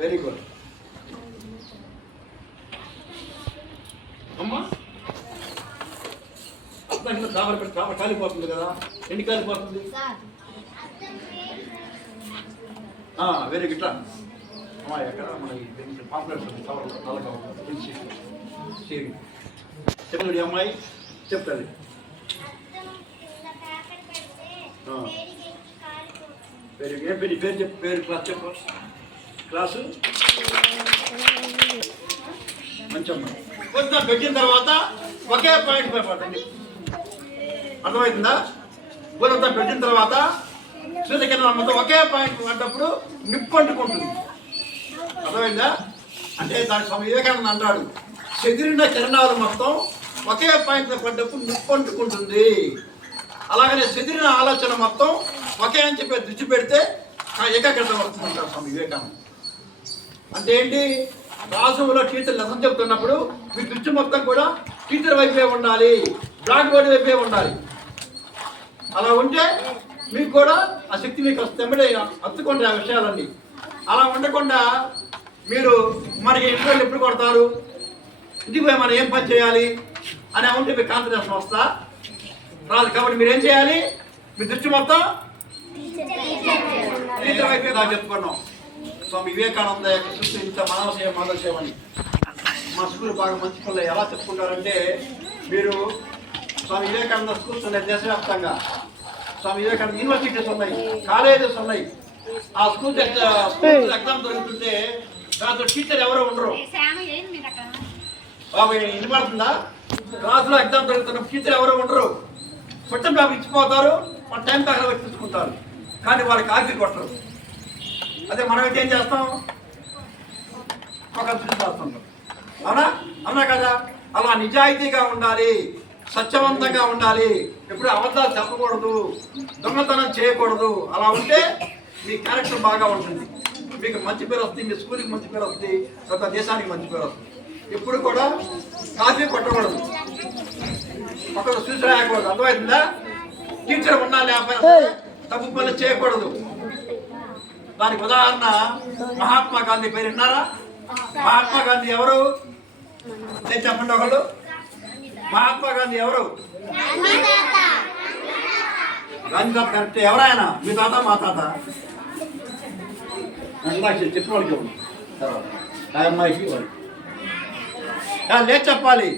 Very good. అమ్మా అర్థం కాబట్టి కాలిపోతుంది కదా, ఎన్ని కాలిపోతుంది? Very good. అమ్మా ఎక్కడ మన పాపులర్ చెప్పండి అమ్మాయి చెప్తుంది. ఏం పేరు చెప్పు, పేరు క్లాస్ చెప్పు. క్లాసు మంచమ్మ. కొంచెం పెట్టిన తర్వాత ఒకే పాయింట్ పడుతుంది. అర్థమవుతుందా? కొంచెం పెట్టిన తర్వాత సూర్యకిరణం మొత్తం ఒకే పాయింట్ పడ్డప్పుడు నిప్పు అంటుకుంటుంది. అర్థమైందా? అంటే దాని స్వామి వివేకానంద అంటాడు, చెదిరిన కిరణాలు మొత్తం ఒకే పాయింట్ పడ్డప్పుడు నిప్పు అంటుకుంటుంది. అలాగనే చెదిరిన ఆలోచన మొత్తం ఒకే అని చెప్పి దృష్టి పెడితే ఏకాగ్రత వస్తుందంటారు స్వామి వివేకానంద. అంటే ఏంటి? క్లాసులో టీచర్ లెసన్ చెప్తున్నప్పుడు మీ దృష్టి మొత్తం కూడా టీచర్ వైపే ఉండాలి, బ్లాక్ బోర్డు వైపే ఉండాలి. అలా ఉంటే మీకు కూడా ఆ శక్తి మీకు వస్తే హత్తుకోండి ఆ విషయాలన్నీ. అలా ఉండకుండా మీరు మనకి ఇంట్లో ఎప్పుడు కొడతారు, ఇంటికి పోయి మనం ఏం పని చేయాలి అని ఉంటే మీకు కాన్ఫిడెన్స్ వస్తా రాదు. కాబట్టి మీరు ఏం చేయాలి? మీ దృష్టి మొత్తం టీచర్ వైపే దాకా చెప్పుకున్నాం. స్వామి వివేకానంద యొక్క సృష్టి ఇంత మానవసేవ మాధవసేవ అని మా స్కూల్ బాగా మంచి పిల్లలు ఎలా చెప్పుకుంటారంటే, మీరు స్వామి వివేకానంద స్కూల్స్ ఉన్నాయి దేశవ్యాప్తంగా. స్వామి వివేకానంద యూనివర్సిటీస్ ఉన్నాయి, కాలేజెస్ ఉన్నాయి. ఆ స్కూల్ ఎగ్జామ్ జరుగుతుంటే దాంతో టీచర్ ఎవరో ఉండరు. బాబు వినపడుతుందా? క్లాసులో ఎగ్జామ్ జరుగుతున్న టీచర్ ఎవరో ఉండరు. క్వశ్చన్ పేపర్ ఇచ్చిపోతారు, మన టైం ప్రకారం వచ్చి తీసుకుంటారు, కానీ వాళ్ళకి ఆఖరి కొట్టరు. అదే మనం అయితే ఏం చేస్తాం? ఒక చేస్తుంటాం. అవునా? అవునా కదా? అలా నిజాయితీగా ఉండాలి, సత్యవంతంగా ఉండాలి, ఎప్పుడు అబద్ధాలు చెప్పకూడదు, దొంగతనం చేయకూడదు. అలా ఉంటే మీ క్యారెక్టర్ బాగా ఉంటుంది, మీకు మంచి పేరు వస్తుంది, మీ స్కూల్కి మంచి పేరు వస్తుంది, తర్వాత దేశానికి మంచి పేరు వస్తుంది. ఎప్పుడు కూడా కాఫీ కొట్టకూడదు, ఒకరు చూసి రాయకూడదు. అర్థమవుతుందా? టీచర్ ఉన్నా లేకపోతే తప్పు పనులు చేయకూడదు. దానికి ఉదాహరణ మహాత్మా గాంధీ పేరు విన్నారా? మహాత్మా గాంధీ ఎవరు? నేను చెప్పండి ఒకళ్ళు. మహాత్మా గాంధీ ఎవరు? గాంధీ తాత కరెక్ట్. ఎవరాయన? మీ తాత మా తాత? చెప్పిన వాళ్ళకి అమ్మాయికి వాళ్ళు లేదు చెప్పాలి.